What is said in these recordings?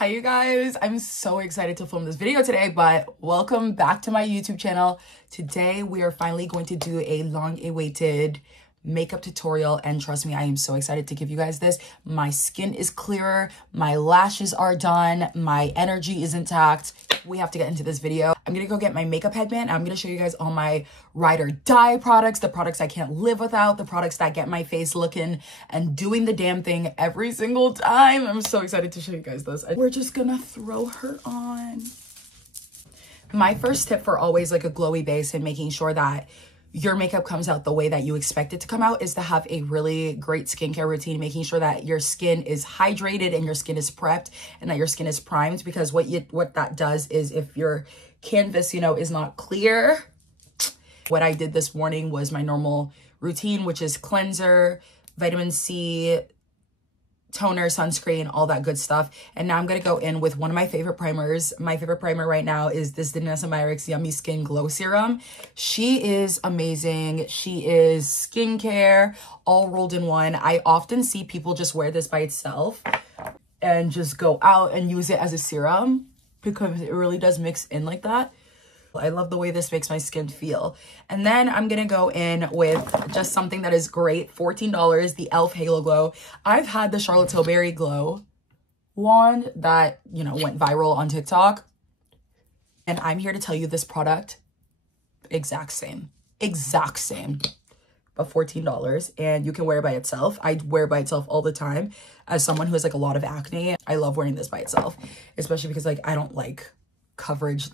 Hi you guys, I'm so excited to film this video today, but welcome back to my YouTube channel. Today we are finally going to do a long-awaited makeup tutorial, and trust me, I am so excited to give you guys this. My skin is clearer, my lashes are done, my energy is intact. We have to get into this video. I'm gonna go get my makeup headband. I'm gonna show you guys all my ride or die products, the products I can't live without, the products that get my face looking and doing the damn thing every single time. I'm so excited to show you guys this. We're just gonna throw her on. My first tip for always like a glowy base and making sure that your makeup comes out the way that you expect it to come out is to have a really great skincare routine, making sure that your skin is hydrated and your skin is prepped and that your skin is primed, because what that does is if your canvas, is not clear. What I did this morning was my normal routine, which is cleanser, vitamin C, toner, sunscreen, all that good stuff. And now I'm gonna go in with one of my favorite primers. My favorite primer right now is this Danessa Myricks Yummy Skin Glow Serum. She is amazing. She is skincare all rolled in one. I often see people just wear this by itself and just go out and use it as a serum because it really does mix in like that. I love the way this makes my skin feel. And then I'm gonna go in with just something that is great. $14, the e.l.f. Halo Glow. I've had the Charlotte Tilbury Glow wand that, went viral on TikTok. And I'm here to tell you this product, exact same, but $14. And you can wear it by itself. I wear it by itself all the time. As someone who has like a lot of acne, I love wearing this by itself, especially because like I don't like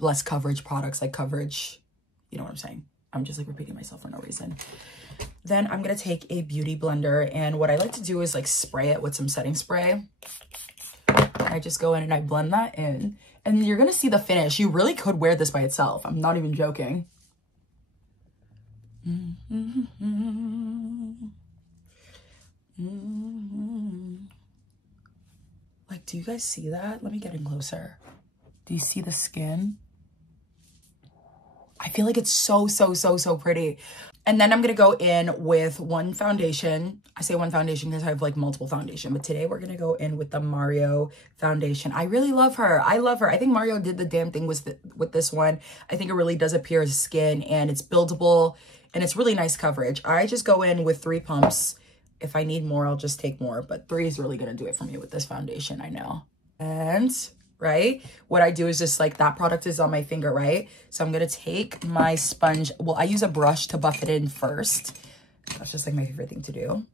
less coverage products, like coverage, you know what I'm saying? I'm just like repeating myself for no reason. Then I'm gonna take a beauty blender, and what I like to do is like spray it with some setting spray. I just go in and I blend that in, and you're gonna see the finish. You really could wear this by itself. I'm not even joking. Like, do you guys see that? Let me get in closer. Do you see the skin? I feel like it's so pretty. And then I'm gonna go in with one foundation. I say one foundation because I have like multiple foundation, but today we're gonna go in with the Mario foundation. I really love her. I love her. I think Mario did the damn thing with this one. I think it really does appear as skin, and it's buildable and it's really nice coverage. I just go in with 3 pumps. If I need more, I'll just take more, but 3 is really gonna do it for me with this foundation, I know. And right, what I do is just like, that product is on my finger, right? So I'm gonna take my sponge. Well, I use a brush to buff it in first. That's just like my favorite thing to do.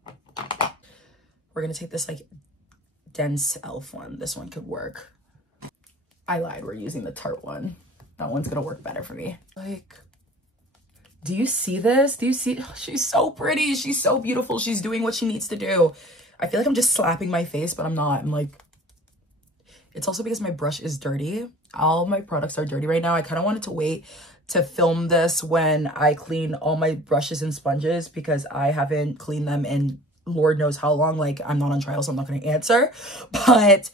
We're gonna take this like dense e.l.f. one. This one could work. I lied, we're using the Tarte one. That one's gonna work better for me. Like, do you see this? Do you see? Oh, she's so pretty. She's so beautiful. She's doing what she needs to do. I feel like I'm just slapping my face, but I'm not. I'm like, it's also because my brush is dirty. All my products are dirty right now. I kind of wanted to wait to film this when I clean all my brushes and sponges, because I haven't cleaned them in Lord knows how long. Like, I'm not on trial, so I'm not going to answer. But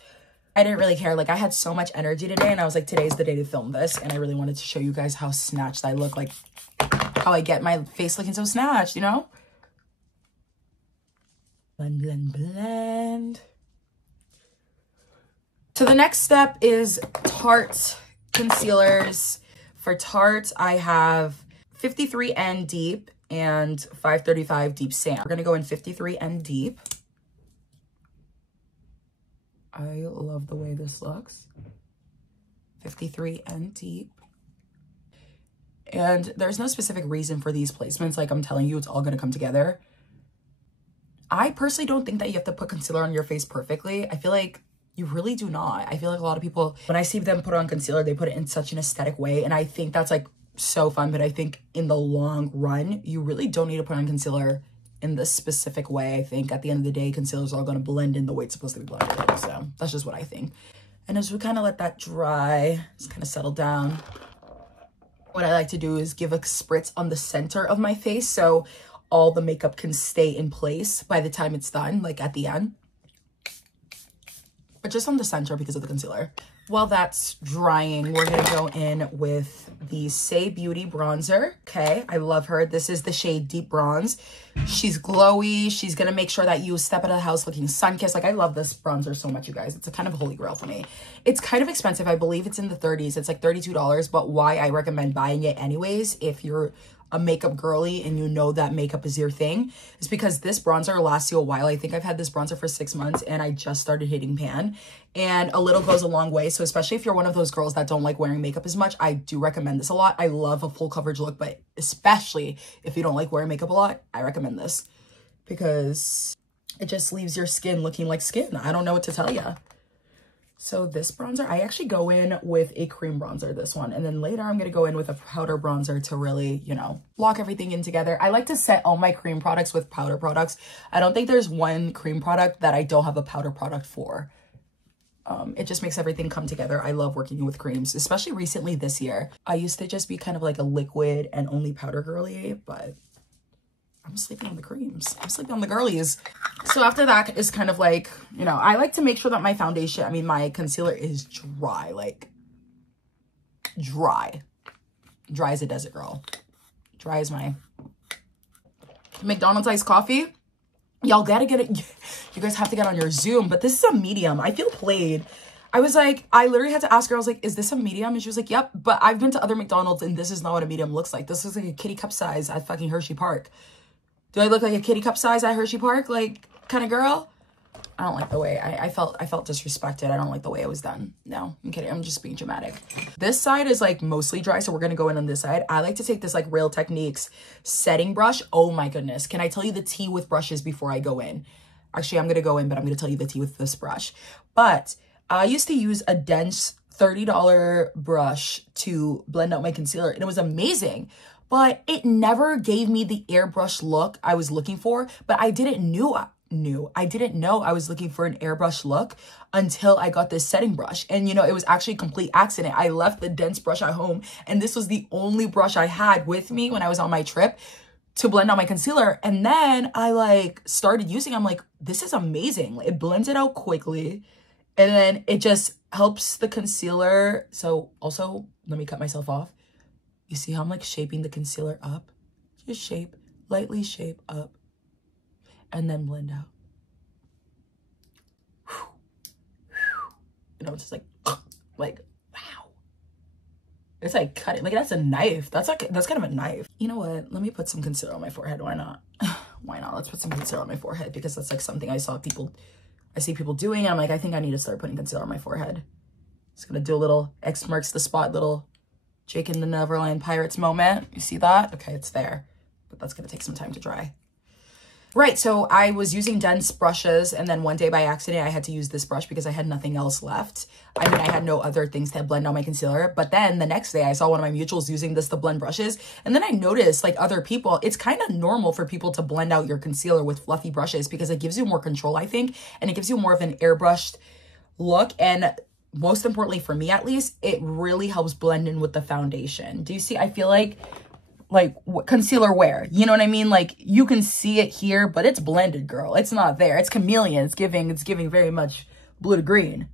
I didn't really care. Like, I had so much energy today, and I was like, today's the day to film this. And I really wanted to show you guys how snatched I look, like how I get my face looking so snatched, Blend, blend, blend. So the next step is Tarte concealers. For Tarte, I have 53N Deep and 535 Deep Sand. We're gonna go in 53N Deep. I love the way this looks. 53N Deep. And there's no specific reason for these placements. Like, I'm telling you, it's all gonna come together. I personally don't think that you have to put concealer on your face perfectly. I feel like you really do not. I feel like a lot of people, when I see them put on concealer, they put it in such an aesthetic way. And I think that's like so fun. But I think in the long run, you really don't need to put on concealer in this specific way. I think at the end of the day, concealer is all going to blend in the way it's supposed to be blended in. So that's just what I think. And as we kind of let that dry, just kind of settle down, what I like to do is give a spritz on the center of my face so all the makeup can stay in place by the time it's done, like at the end. but just on the center because of the concealer. While that's drying, we're gonna go in with the Saie Beauty bronzer. Okay, I love her. This is the shade Deep Bronze. She's glowy. She's gonna make sure that you step out of the house looking sun-kissed. Like, I love this bronzer so much, you guys. It's a kind of holy grail for me. It's kind of expensive. I believe it's in the 30s. It's like $32, but why I recommend buying it anyways if you're a makeup girly and you know that makeup is your thing, is because this bronzer lasts you a while. I think I've had this bronzer for 6 months and I just started hitting pan, and a little goes a long way. So especially if you're one of those girls that don't like wearing makeup as much, I do recommend this a lot. I love a full coverage look, but especially if you don't like wearing makeup a lot, I recommend this because it just leaves your skin looking like skin. I don't know what to tell you. So this bronzer, I actually go in with a cream bronzer, this one. And then later I'm going to go in with a powder bronzer to really, you know, lock everything in together. I like to set all my cream products with powder products. I don't think there's one cream product that I don't have a powder product for. It just makes everything come together. I love working with creams, especially recently this year. I used to just be kind of like a liquid and only powder girly, but I'm sleeping on the creams. I'm sleeping on the girlies. So after that is kind of like, you know, I like to make sure that my foundation, I mean, my concealer is dry, like dry. Dry as a desert girl. Dry as my McDonald's iced coffee. Y'all gotta get it. You guys have to get on your Zoom, but this is a medium. I feel played. I was like, I literally had to ask her, I was like, is this a medium? And she was like, yep, but I've been to other McDonald's and this is not what a medium looks like. This looks like a kitty cup size at fucking Hershey Park. Do I look like a kitty cup size at Hershey Park, like, kind of girl? I don't like the way, I felt disrespected. I don't like the way it was done. No, I'm kidding. I'm just being dramatic. This side is, like, mostly dry, so we're going to go in on this side. I like to take this, like, Real Techniques setting brush. Oh, my goodness. Can I tell you the tea with brushes before I go in? Actually, I'm going to go in, but I'm going to tell you the tea with this brush. But I used to use a dense $30 brush to blend out my concealer, and it was amazing. But it never gave me the airbrush look I was looking for. But I didn't know I was looking for an airbrush look until I got this setting brush. And, you know, it was actually a complete accident. I left the dense brush at home, and this was the only brush I had with me when I was on my trip to blend out my concealer. And then I, like, started using it. I'm like, this is amazing. It blends it out quickly, and then it just helps the concealer. So also, let me cut myself off. You see how I'm, like, shaping the concealer up? Just shape, lightly shape up, and then blend out. You know, it's just like, wow. It's like cutting, like, that's a knife. That's kind of a knife. You know what? Let me put some concealer on my forehead. Why not? Why not? Let's put some concealer on my forehead because that's, like, something I see people doing. And I'm like, I think I need to start putting concealer on my forehead. Just gonna do a little X marks the spot, little Jake and the Neverland Pirates moment. You see that? Okay, it's there. But that's going to take some time to dry. Right, so I was using dense brushes, and then one day by accident, I had to use this brush because I had nothing else left. I mean, I had no other things to blend out my concealer. But then the next day, I saw one of my mutuals using this to blend brushes. And then I noticed, like, other people, it's kind of normal for people to blend out your concealer with fluffy brushes because it gives you more control, I think. And it gives you more of an airbrushed look. And most importantly, for me at least, it really helps blend in with the foundation. Do you see? I feel like concealer wear, you know what I mean? Like, you can see it here, but it's blended, girl. It's not there. It's chameleon. It's giving very much blue to green.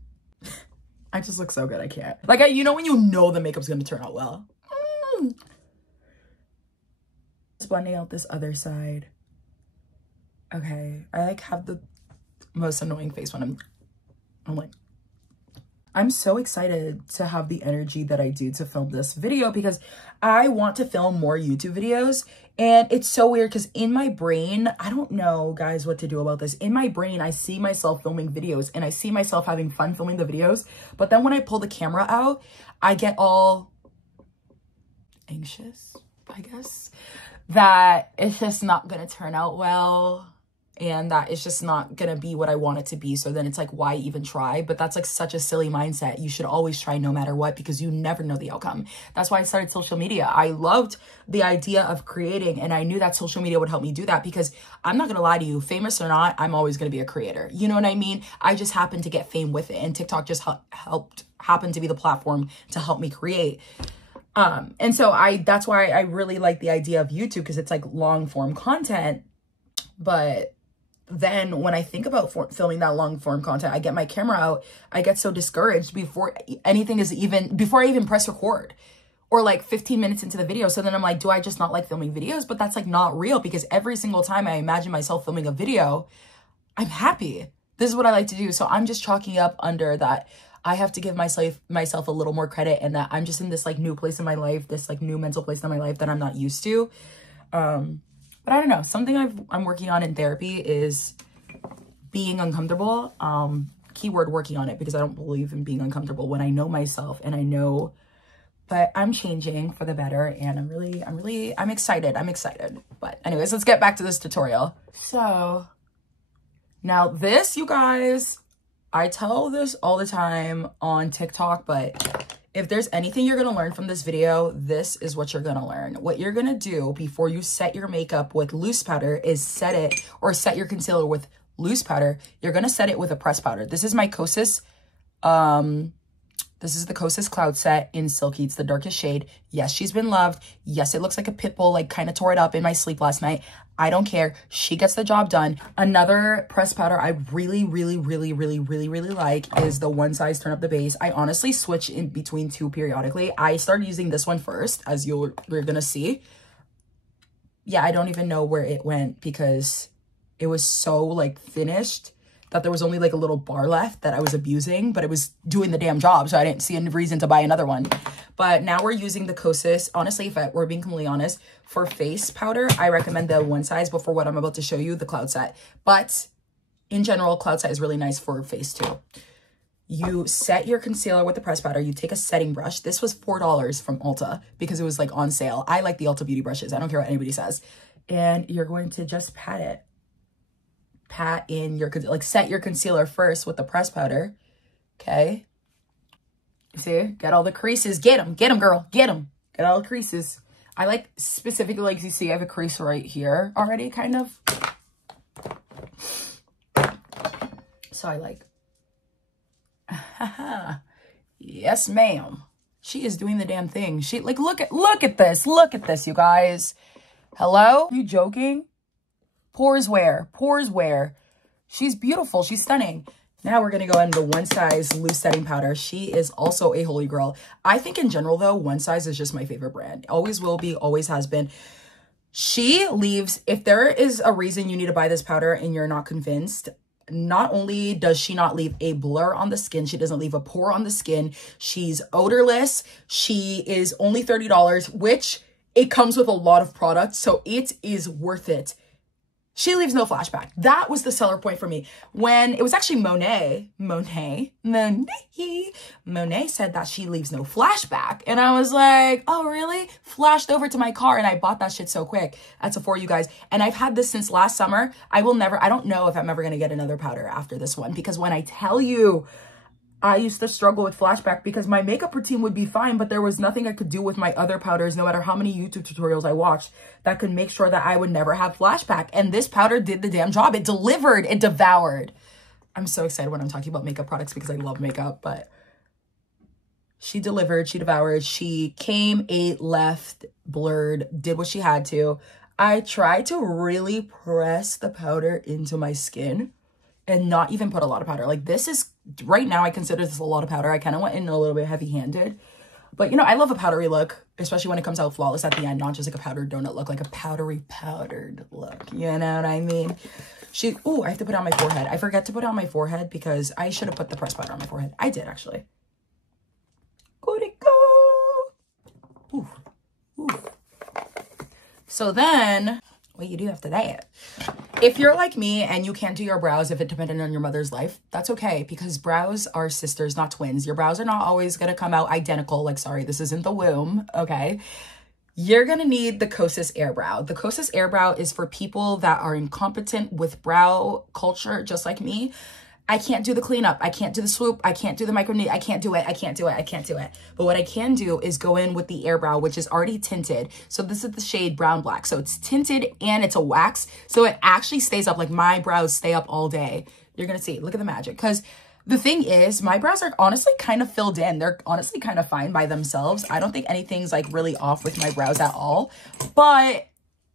I just look so good. I can't. Like, you know when you know the makeup's going to turn out well. Just blending out this other side. Okay. I, like, have the most annoying face when I'm like, I'm so excited to have the energy that I do to film this video because I want to film more YouTube videos. And it's so weird because in my brain, I don't know, guys, what to do about this. In my brain, I see myself filming videos and I see myself having fun filming the videos. But then when I pull the camera out, I get all anxious, I guess, that it's just not going to turn out well. And that it's just not gonna be what I want it to be. So then it's like, why even try? But that's like such a silly mindset. You should always try no matter what because you never know the outcome. That's why I started social media. I loved the idea of creating, and I knew that social media would help me do that because I'm not gonna lie to you, famous or not, I'm always gonna be a creator. You know what I mean? I just happened to get fame with it, and TikTok just happened to be the platform to help me create. And so that's why I really like the idea of YouTube because it's like long form content, but then when I think about filming that long form content, I get my camera out, I get so discouraged before I even press record, or like 15 minutes into the video. So then I'm like, do I just not like filming videos? But that's like not real, because every single time I imagine myself filming a video, I'm happy. This is what I like to do. So I'm just chalking up under that I have to give myself a little more credit, and that I'm just in this like new place in my life, this like new mental place in my life that I'm not used to. But I don't know, something I'm working on in therapy is being uncomfortable. Keyword working on it, because I don't believe in being uncomfortable when I know myself and I know, but I'm changing for the better, and I'm excited. But anyways, let's get back to this tutorial. So now this, you guys, I tell this all the time on TikTok, but if there's anything you're going to learn from this video, this is what you're going to learn. What you're going to do before you set your makeup with loose powder is set your concealer with loose powder. You're going to set it with a pressed powder. This is my Kosas. This is the Kosas Cloud Set in Silky. It's the darkest shade. Yes, she's been loved. Yes, it looks like a pit bull, like kind of tore it up in my sleep last night. I don't care. She gets the job done. Another pressed powder I really like is the One Size Turn Up the Base. I honestly switch in between two periodically. I started using this one first, as you're gonna see. Yeah, I don't even know where it went, because it was so like finished that there was only like a little bar left that I was abusing, but it was doing the damn job, so I didn't see any reason to buy another one. But now we're using the Kosas. Honestly, if we're being completely honest, for face powder, I recommend the One Size, but for what I'm about to show you, the Cloud Set. But in general, Cloud Set is really nice for face too. You set your concealer with the pressed powder. You take a setting brush. This was $4 from Ulta because it was like on sale. I like the Ulta Beauty brushes. I don't care what anybody says. And you're going to just pat it. Pat in your, like, set your concealer first with the pressed powder. Okay. See, get all the creases. Get them, girl. Get them. Get all the creases. I like specifically, like you see, I have a crease right here already, kind of. So I like, yes, ma'am. She is doing the damn thing. She, like, look at this. Look at this, you guys. Hello? Are you joking? Pores wear. She's beautiful. She's stunning. Now we're going to go into One Size loose setting powder. She is also a holy grail. I think in general, though, One Size is just my favorite brand. Always will be, always has been. She leaves, if there is a reason you need to buy this powder and you're not convinced, not only does she not leave a blur on the skin, she doesn't leave a pore on the skin. She's odorless. She is only $30, which it comes with a lot of products, so it is worth it. She leaves no flashback. That was the seller point for me. When it was actually Monet said that she leaves no flashback. And I was like, oh, really? Flashed over to my car and I bought that shit so quick at Sephora, you guys. And I've had this since last summer. I don't know if I'm ever going to get another powder after this one, because when I tell you, I used to struggle with flashback because my makeup routine would be fine, but there was nothing I could do with my other powders, no matter how many YouTube tutorials I watched, that could make sure that I would never have flashback. And this powder did the damn job. It delivered. It devoured. I'm so excited when I'm talking about makeup products because I love makeup, but she delivered. She devoured. She came, ate, left, blurred, did what she had to. I tried to really press the powder into my skin and not even put a lot of powder. Like, this is, right now, I consider this a lot of powder. I kind of went in a little bit heavy-handed. But, you know, I love a powdery look, especially when it comes out flawless at the end, not just like a powdered donut look, like a powdered look. You know what I mean? Oh, I have to put it on my forehead. I forget to put it on my forehead because I should have put the pressed powder on my forehead. I did, actually. Go to go. Ooh. Ooh. So then, what do you do after that? If you're like me and you can't do your brows if it depended on your mother's life, that's okay, because brows are sisters, not twins. Your brows are not always going to come out identical. Like, sorry, this isn't the womb, okay? You're going to need the Kosas Air Brow. The Kosas Air Brow is for people that are incompetent with brow culture, just like me. I can't do the cleanup. I can't do the swoop. I can't do the micro knit. I can't do it. But what I can do is go in with the Air Brow, which is already tinted. So this is the shade Brown Black. So it's tinted and it's a wax. So it actually stays up. Like, my brows stay up all day. You're going to see. Look at the magic. Because the thing is, my brows are honestly kind of filled in. They're honestly kind of fine by themselves. I don't think anything's like really off with my brows at all. But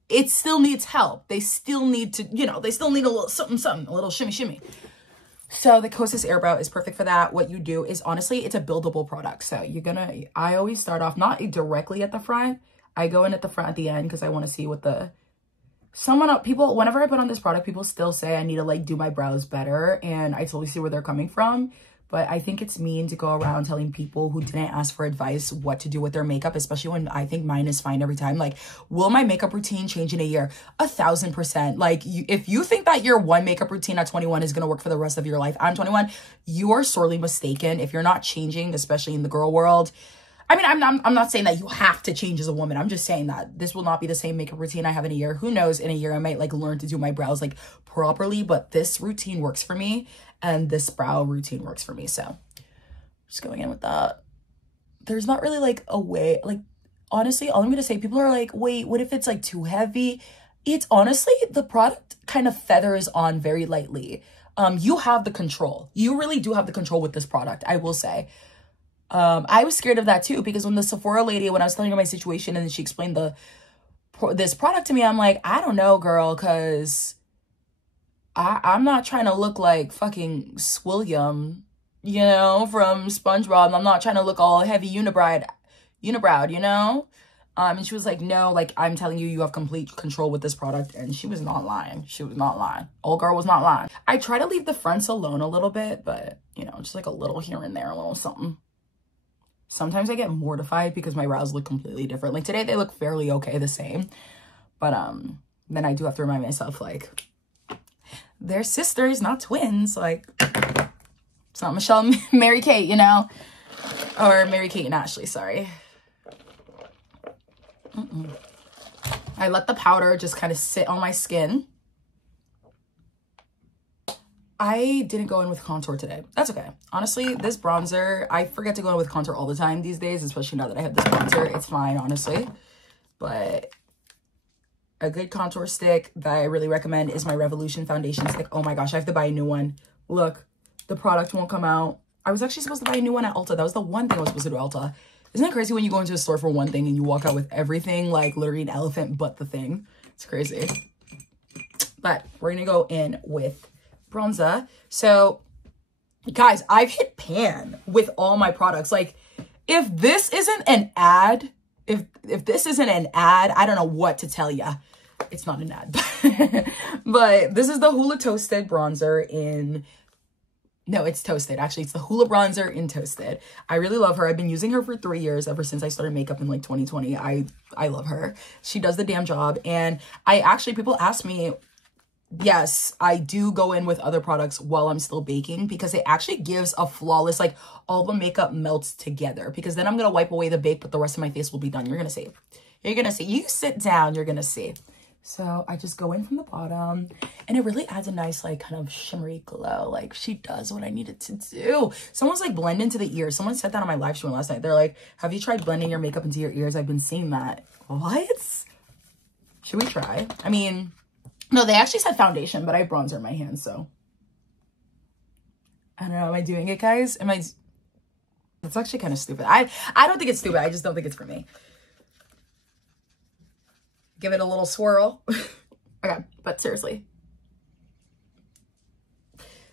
it still needs help. They still need to, you know, they still need a little something, a little shimmy. So the Kosas Air Brow is perfect for that. What you do is, honestly, it's a buildable product. So I always start off not directly at the front. I go in at the front at the end because I want to see what people, whenever I put on this product, people still say I need to like do my brows better. And I totally see where they're coming from. But I think it's mean to go around telling people who didn't ask for advice what to do with their makeup, especially when I think mine is fine every time. Like, will my makeup routine change in a year? 1,000%. Like, if you think that your one makeup routine at 21 is going to work for the rest of your life, I'm 21, you are sorely mistaken. If you're not changing, especially in the girl world. I mean, I'm not saying that you have to change as a woman. I'm just saying that this will not be the same makeup routine I have in a year. Who knows, in a year I might like learn to do my brows like properly, but this routine works for me and this brow routine works for me. So just going in with that. There's not really like a way, like honestly, all I'm gonna say, people are like, wait, what if it's like too heavy? It's honestly, the product kind of feathers on very lightly. You have the control. You really do have the control with this product, I will say. I was scared of that too, because when the Sephora lady, when I was telling her my situation and then she explained this product to me, I'm like, I don't know, girl, because I'm not trying to look like fucking Swilliam, you know, from SpongeBob. I'm not trying to look all heavy unibrow, you know? And she was like, no, like, I'm telling you, you have complete control with this product. And she was not lying. She was not lying. Old girl was not lying. I try to leave the fronts alone a little bit, but, you know, just like a little here and there, a little something. Sometimes I get mortified because my brows look completely different. Like today they look fairly okay, the same. But then I do have to remind myself, like, they're sisters, not twins. Like, it's not Michelle, Mary Kate, you know? Or Mary Kate and Ashley, sorry. I let the powder just kind of sit on my skin. I didn't go in with contour today. That's okay. Honestly, this bronzer, I forget to go in with contour all the time these days, especially now that I have this bronzer. It's fine, honestly. But a good contour stick that I really recommend is my Revolution foundation stick. Oh my gosh, I have to buy a new one. Look, the product won't come out. I was actually supposed to buy a new one at Ulta. That was the one thing I was supposed to do at Ulta. Isn't it crazy when you go into a store for one thing and you walk out with everything, like literally an elephant but the thing? It's crazy. But we're going to go in with bronzer. So guys, I've hit pan with all my products. Like, if this isn't an ad, if this isn't an ad, I don't know what to tell you. It's not an ad. But this is the Hoola Toasted bronzer in... No, it's Toasted. Actually, it's the Hoola bronzer in Toasted. I really love her. I've been using her for 3 years, ever since I started makeup in like 2020. I love her. She does the damn job. And people ask me, yes, I do go in with other products while I'm still baking, because it actually gives a flawless, like, all the makeup melts together, because then I'm going to wipe away the bake, but the rest of my face will be done. You're going to see. You're going to see. You sit down, you're going to see. So I just go in from the bottom, and it really adds a nice, like, kind of shimmery glow. Like, she does what I need it to do. Someone's like, blend into the ears. Someone said that on my live stream last night. They're like, have you tried blending your makeup into your ears? I've been seeing that. What? Should we try? I mean... No, they actually said foundation, but I have bronzer in my hand, so. I don't know. Am I doing it, guys? It's actually kind of stupid. I don't think it's stupid. I just don't think it's for me. Give it a little swirl. Okay, but seriously.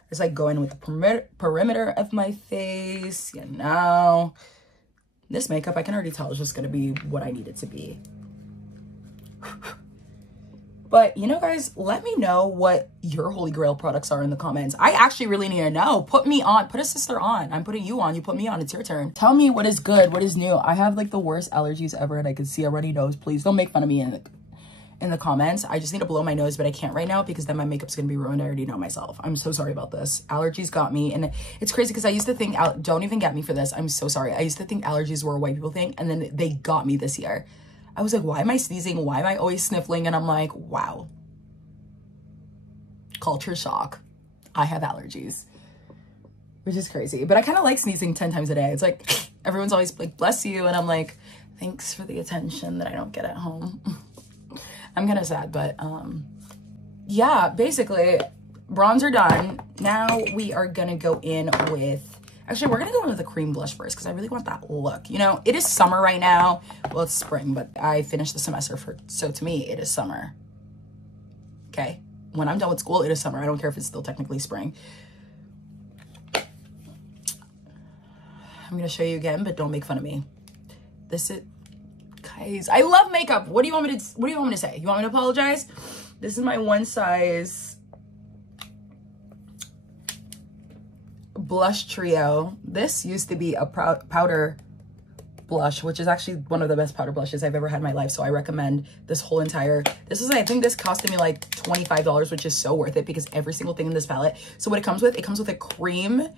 Just like go in with the perimeter of my face, you know. This makeup, I can already tell, is just going to be what I need it to be. But, you know, guys, let me know what your Holy Grail products are in the comments. I actually really need to know. Put me on. Put a sister on. I'm putting you on. You put me on. It's your turn. Tell me what is good. What is new. I have, like, the worst allergies ever, and I can see a runny nose. Please don't make fun of me in the comments. I just need to blow my nose, but I can't right now because then my makeup's going to be ruined. I already know myself. I'm so sorry about this. Allergies got me. And it's crazy because I used to think, don't even get me for this. I'm so sorry. I used to think allergies were a white people thing, and then they got me this year. I was like, why am I sneezing? Why am I always sniffling? And I'm like, wow. Culture shock. I have allergies. Which is crazy. But I kind of like sneezing 10 times a day. It's like, everyone's always like, bless you. And I'm like, thanks for the attention that I don't get at home. I'm kind of sad, but yeah, basically, bronzer done. Now we are going to go in with Actually, we're gonna go in with a cream blush first because I really want that look. You know, it is summer right now. Well, it's spring, but I finished the semester, so to me, it is summer. Okay? When I'm done with school, it is summer. I don't care if it's still technically spring. I'm gonna show you again, but don't make fun of me. This is, guys, I love makeup. What do you want me to say? You want me to apologize? This is my one size blush trio. This used to be a powder blush, which is actually one of the best powder blushes I've ever had in my life. So I recommend this whole entire, I think this costed me like $25, which is so worth it because every single thing in this palette. So what it comes with a cream,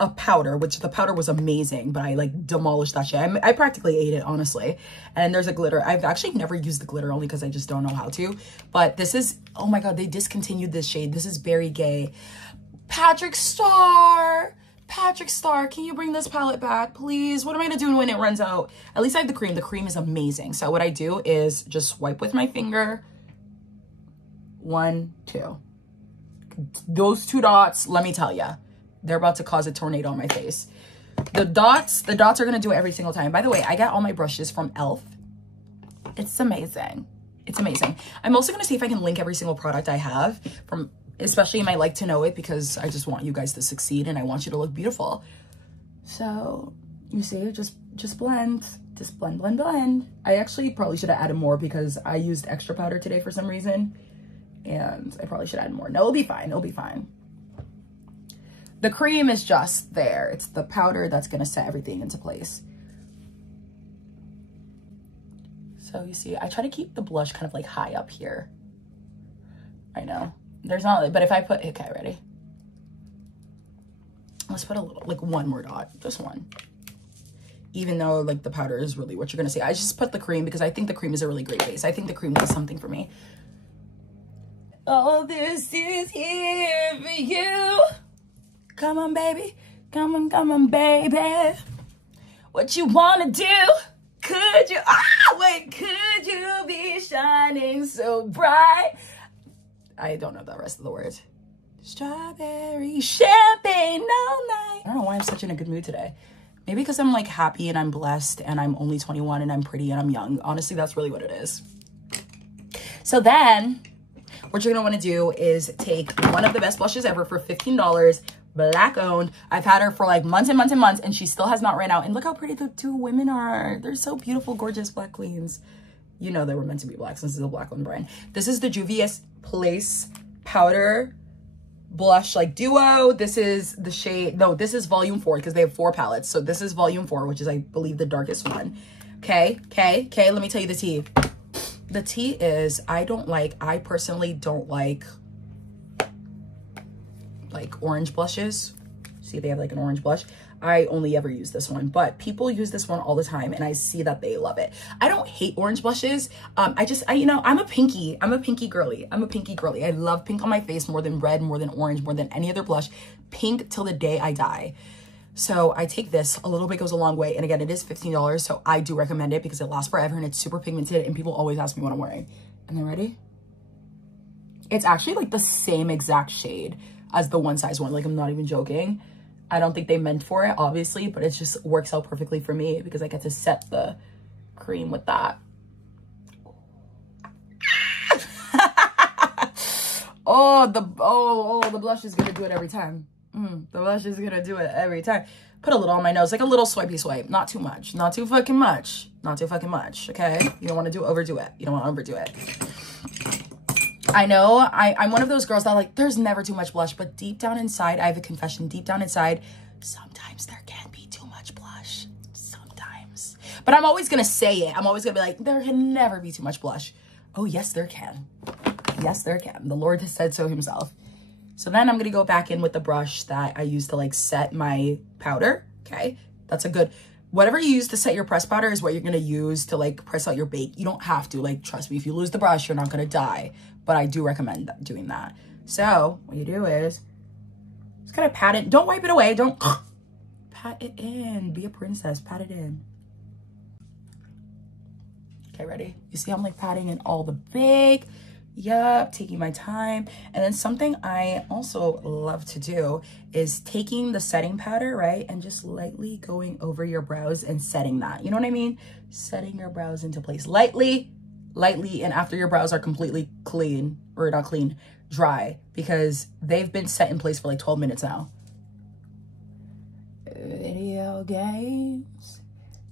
a powder, which the powder was amazing, but I like demolished that shit. I practically ate it, honestly. And there's a glitter. I've actually never used the glitter only because I just don't know how to. But this is, oh my God, they discontinued this shade. This is Berry Gay. Patrick Starr, can you bring this palette back, please? What am I gonna do when it runs out? At least I have the cream. The cream is amazing. So what I do is just swipe with my finger. 1, 2. Those 2 dots, let me tell you, they're about to cause a tornado on my face. The dots are gonna do it every single time. By the way, I got all my brushes from e.l.f. It's amazing. It's amazing. I'm also gonna see if I can link every single product I have from, especially in my like to know it, because I just want you guys to succeed and I want you to look beautiful. So you see, just blend, blend. I actually probably should have added more because I used extra powder today for some reason, and I probably should add more. No, it'll be fine. It'll be fine. The cream is just there. It's the powder that's gonna set everything into place. So you see, I try to keep the blush kind of like high up here. I know. There's not, but if I put, okay, ready? Let's put a little, like 1 more dot, just 1. Even though like the powder is really what you're gonna see. I just put the cream because I think the cream is a really great base. I think the cream does something for me. All this is here for you. Come on, baby. Come on, baby. What you wanna do? Could you be shining so bright? I don't know the rest of the words. Strawberry champagne all night. I don't know why I'm such in a good mood today. Maybe because I'm like happy and I'm blessed and I'm only 21 and I'm pretty and I'm young. Honestly, that's really what it is. So then what you're gonna wanna do is take one of the best blushes ever for $15, Black owned. I've had her for like months and months and months and she still has not ran out. And look how pretty the 2 women are. They're so beautiful, gorgeous black queens. You know they were meant to be black since it's a black owned brand. This is the Juvia's Place powder blush like duo. This is the shade, no, this is volume 4 because they have 4 palettes. So this is volume 4, which is I believe the darkest one. Okay, let me tell you the tea. The tea is I personally don't like orange blushes. See, they have like an orange blush. I only ever use this one, but people use this one all the time and I see that they love it. I don't hate orange blushes. You know, I'm a pinky girly. I love pink on my face more than red, more than orange, more than any other blush. Pink till the day I die. So I take this, a little bit goes a long way. And again, it is $15. So I do recommend it because it lasts forever and it's super pigmented and people always ask me what I'm wearing. And then ready? It's actually like the same exact shade as the one size one. Like, I'm not even joking. I don't think they meant for it, obviously, but it just works out perfectly for me because I get to set the cream with that. The blush is gonna do it every time. The blush is gonna do it every time. Put a little on my nose, like a little swipey swipe. Not too much, not too fucking much, okay? You don't want to overdo it. You don't want to overdo it. I know I'm one of those girls that like, there's never too much blush, but deep down inside, I have a confession. Deep down inside, sometimes there can be too much blush. Sometimes. But I'm always going to say it. I'm always going to be like, there can never be too much blush. Oh, yes, there can. Yes, there can. The Lord has said so himself. So then I'm going to go back in with the brush that I use to like set my powder. Okay. That's a good, whatever you use to set your press powder is what you're going to use to like press out your bake. You don't have to, like, trust me, if you lose the brush, you're not going to die. But I do recommend doing that. So what you do is just kind of pat it. Don't wipe it away. Don't pat it in. Be a princess. Pat it in. Okay, ready? You see I'm like patting in all the bake. Yup, taking my time. And then something I also love to do is taking the setting powder, right? And just lightly going over your brows and setting that. You know what I mean? Setting your brows into place lightly, and after your brows are completely clean, or not clean, dry, because they've been set in place for like 12 minutes now. Video games.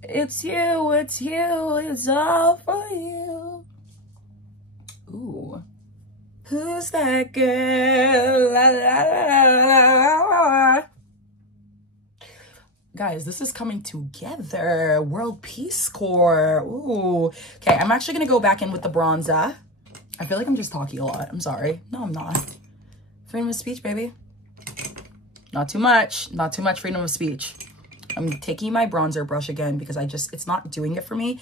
It's you, it's all for you. Ooh. Who's that girl? La, la, la, la. Guys, this is coming together. World Peace Corps. Ooh. Okay, I'm actually gonna go back in with the bronzer. I feel like I'm just talking a lot. I'm sorry. No, I'm not. Freedom of speech, baby. Not too much. Not too much freedom of speech. I'm taking my bronzer brush again because it's not doing it for me.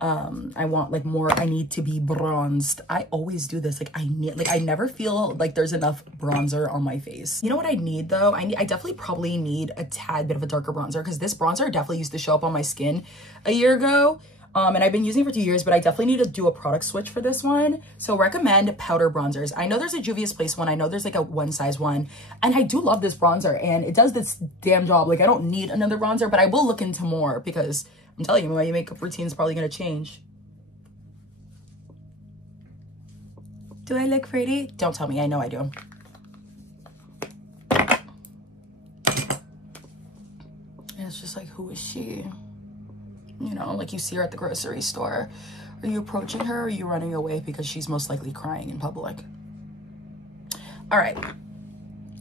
I want like more, I need to be bronzed. I always do this. I never feel like there's enough bronzer on my face. You know what I need though? I definitely probably need a tad bit of a darker bronzer because this bronzer definitely used to show up on my skin a year ago. And I've been using it for 2 years, but I definitely need to do a product switch for this one. So recommend powder bronzers. I know there's a Juvia's Place one. I know there's like a one size one. And I do love this bronzer and it does this damn job. Like I don't need another bronzer, but I will look into more because I'm telling you, my makeup routine is probably going to change. Do I look pretty? Don't tell me. I know I do. And it's just like, who is she? You know, like you see her at the grocery store. Are you approaching her or are you running away because she's most likely crying in public? All right.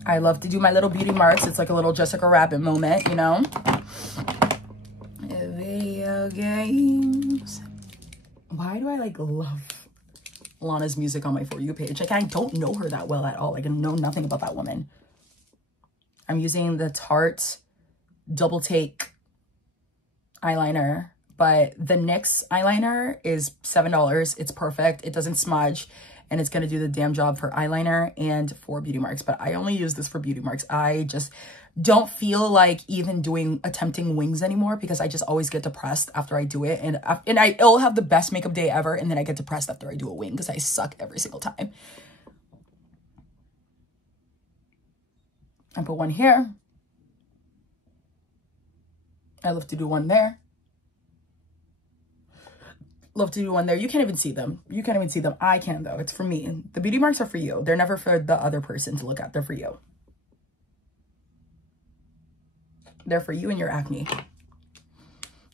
I love to do my little beauty marks. It's like a little Jessica Rabbit moment, you know? Video games. Why do I like love Lana's music on my For You page? Like I don't know her that well at all. Like I know nothing about that woman. I'm using the Tarte Double Take eyeliner, but the NYX eyeliner is $7. It's perfect. It doesn't smudge and it's going to do the damn job for eyeliner and for beauty marks, but I only use this for beauty marks. I just don't feel like even attempting wings anymore because I just always get depressed after I do it, and I'll have the best makeup day ever and then I get depressed after I do a wing because I suck every single time. I put one here. I love to do one there. Love to do one there. You can't even see them. You can't even see them. I can though. It's for me. The beauty marks are for you. They're never for the other person to look at. They're for you. They're for you and your acne.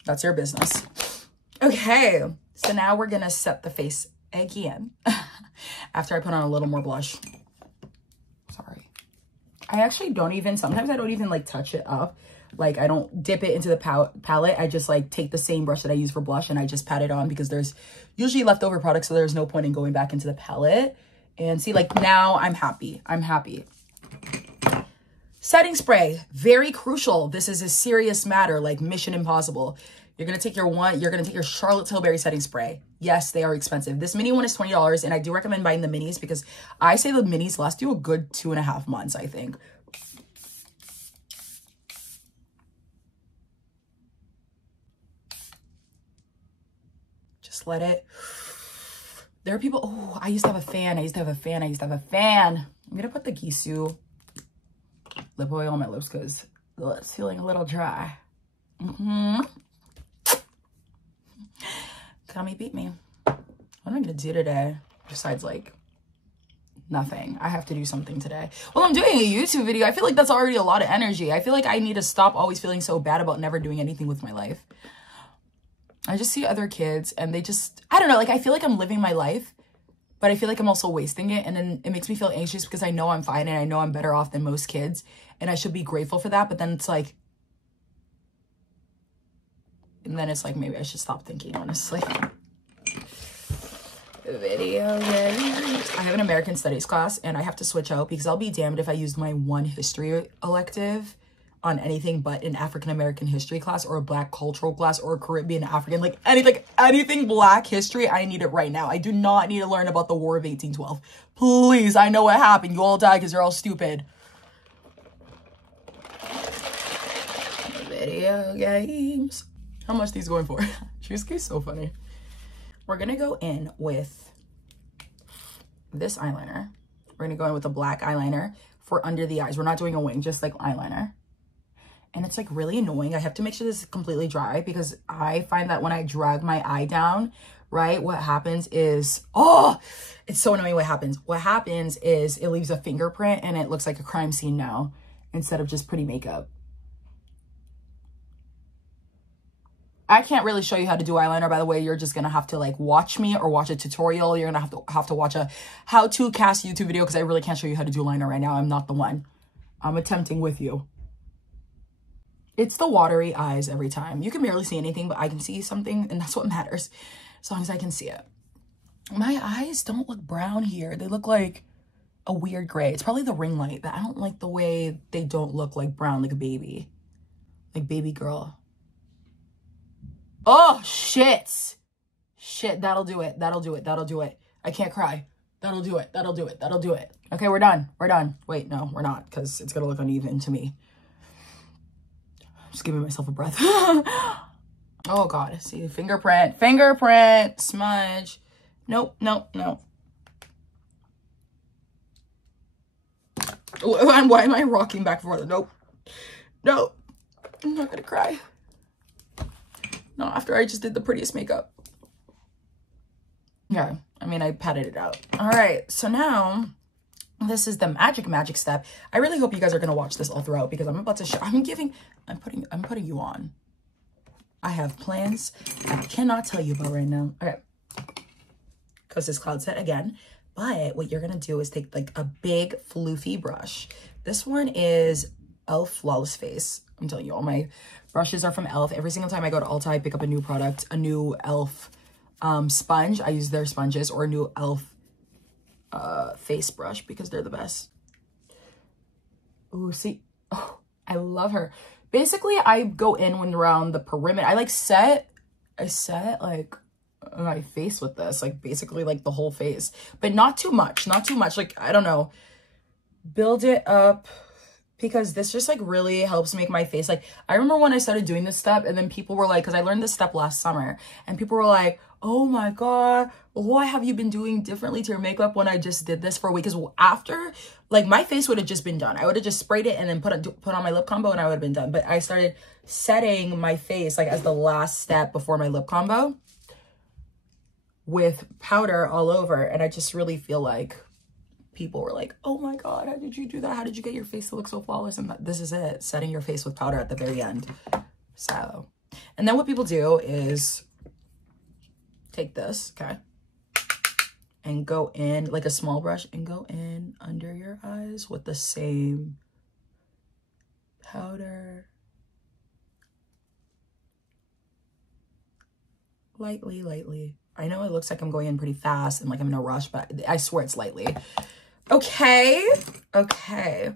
That's your business. Okay. So now we're going to set the face again after I put on a little more blush. Sorry. I actually don't even, sometimes I don't even like touch it up. Like I don't dip it into the palette. I just like take the same brush that I use for blush and I just pat it on because there's usually leftover products. So there's no point in going back into the palette. And see, like now I'm happy. I'm happy. Setting spray, very crucial. This is a serious matter, like Mission Impossible. You're going to take your Charlotte Tilbury setting spray. Yes, they are expensive. This mini one is $20 and I do recommend buying the minis because I say the minis last you a good 2.5 months, I think. Just let it. There are people, oh, I used to have a fan. I'm going to put the Gisou lip oil on my lips because it's feeling a little dry. Tell me, beat me. What am I going to do today? Besides like nothing. I have to do something today. Well, I'm doing a YouTube video. I feel like that's already a lot of energy. I feel like I need to stop always feeling so bad about never doing anything with my life. I just see other kids and they just, I don't know, like I feel like I'm living my life, but I feel like I'm also wasting it. And then it makes me feel anxious because I know I'm fine and I know I'm better off than most kids. And I should be grateful for that. But then it's like, and then it's like, maybe I should stop thinking, honestly. Video games. I have an American Studies class and I have to switch out because I'll be damned if I used my one history elective on anything but an African-American history class or a Black cultural class or a Caribbean African, like anything Black history. I need it right now. I do not need to learn about the War of 1812. Please, I know what happened. You all died because you're all stupid. Video games. How much these going for? She's so funny. We're gonna go in with this eyeliner. We're gonna go in with a black eyeliner for under the eyes. We're not doing a wing, just like eyeliner. And it's like really annoying. I have to make sure this is completely dry because I find that when I drag my eye down, right, what happens is, oh, it's so annoying what happens. What happens is it leaves a fingerprint and it looks like a crime scene now instead of just pretty makeup. I can't really show you how to do eyeliner, by the way. You're just gonna have to like watch me or watch a tutorial. You're gonna have to watch a how-to cast YouTube video because I really can't show you how to do liner right now. I'm not the one. I'm attempting with you. It's the watery eyes every time. You can barely see anything, but I can see something, and that's what matters, as long as I can see it. My eyes don't look brown here. They look like a weird gray. It's probably the ring light, but I don't like the way they don't look like brown, like a baby. Like baby girl. Oh, shit. Shit, that'll do it. That'll do it. That'll do it. I can't cry. That'll do it. That'll do it. That'll do it. Okay, we're done. We're done. Wait, no, we're not, because it's going to look uneven to me. Just giving myself a breath. Oh God, see, fingerprint, smudge. Nope, nope, nope. Why am I rocking back and forth? Nope, nope, I'm not gonna cry. No, after I just did the prettiest makeup. Yeah, I mean, I patted it out. All right, so now this is the magic step. I really hope you guys are gonna watch this all throughout because I'm about to show. I'm putting you on. I have plans I cannot tell you about right now. Okay, because this cloud set again. But what you're gonna do is take like a big floofy brush. This one is e.l.f. Flawless Face. I'm telling you, all my brushes are from e.l.f. Every single time I go to Ulta, I pick up a new product, a new e.l.f. Sponge. I use their sponges, or a new e.l.f. Face brush because they're the best. Oh, see, oh, I love her. Basically, I go in when around the perimeter. I set like my face with this, like basically like the whole face, but not too much, not too much. Like, I don't know, build it up because this just like really helps make my face. Like, I remember when I started doing this step and then people were like, because I learned this step last summer and people were like, oh my God, what have you been doing differently to your makeup when I just did this for a week? Because after, like, my face would have just been done. I would have just sprayed it and then put on my lip combo and I would have been done. But I started setting my face like as the last step before my lip combo with powder all over. And I just really feel like people were like, oh my God, how did you do that? How did you get your face to look so flawless? And this is it, setting your face with powder at the very end. So, and then what people do is take this, okay, and go in like a small brush and go in under your eyes with the same powder. Lightly, lightly. I know it looks like I'm going in pretty fast and like I'm in a rush, but I swear it's lightly. Okay, okay.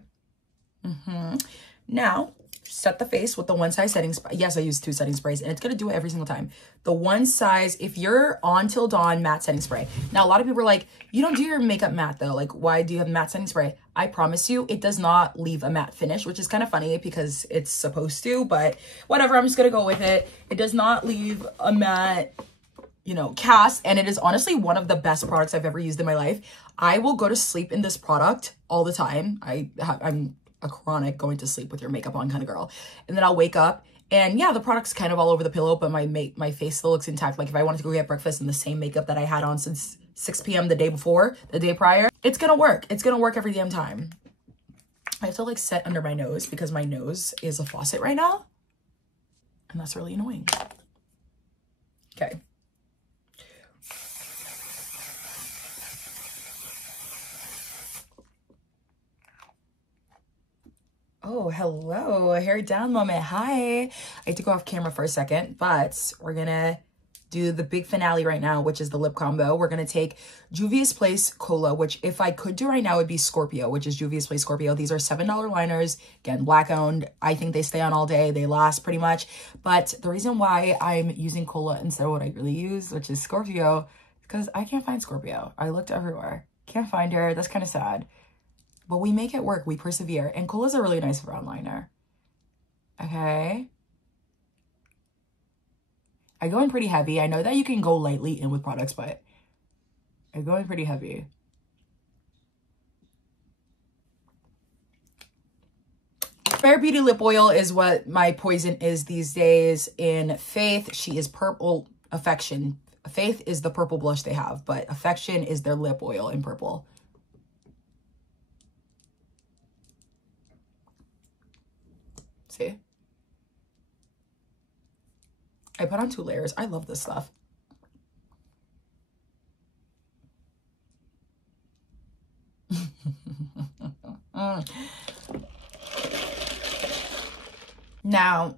Now, set the face with the one size setting spray. Yes, I use 2 setting sprays and it's gonna do it every single time. The one size, if you're on Till Dawn matte setting spray. Now, a lot of people are like, you don't do your makeup matte though. Like, why do you have matte setting spray? I promise you, it does not leave a matte finish, which is kind of funny because it's supposed to, but whatever, I'm just gonna go with it. It does not leave a matte, you know, cast, and it is honestly one of the best products I've ever used in my life. I will go to sleep in this product all the time. I'm a chronic going to sleep with your makeup on kind of girl. And then I'll wake up and yeah, the product's kind of all over the pillow, but my face still looks intact. Like if I wanted to go get breakfast in the same makeup that I had on since 6 p.m. the day before, the day prior, it's gonna work. It's gonna work every damn time. I have to like set under my nose because my nose is a faucet right now. And that's really annoying. Okay. Oh, hello, a hair down moment. Hi. I had to go off camera for a second, but we're gonna do the big finale right now, which is the lip combo. We're gonna take Juvia's Place Cola, which if I could do right now would be Scorpio, which is Juvia's Place Scorpio. These are $7 liners, again, black owned. I think they stay on all day. They last pretty much. But the reason why I'm using Cola instead of what I really use, which is Scorpio, because I can't find Scorpio. I looked everywhere. Can't find her. That's kind of sad. But we make it work. We persevere. And Cola's a really nice brown liner. Okay. I go in pretty heavy. I know that you can go lightly in with products, but I go in pretty heavy. Fair Beauty lip oil is what my poison is these days. In Faith, she is purple. Affection. Faith is the purple blush they have, but Affection is their lip oil in purple. See? I put on 2 layers. I love this stuff. Now,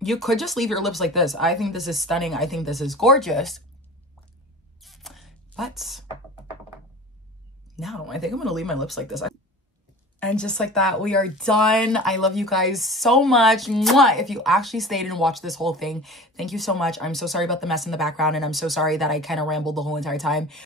you could just leave your lips like this. I think this is stunning. I think this is gorgeous. But no, I think I'm going to leave my lips like this. And just like that, we are done. I love you guys so much. Mwah! If you actually stayed and watched this whole thing, thank you so much. I'm so sorry about the mess in the background, and I'm so sorry that I kind of rambled the whole entire time.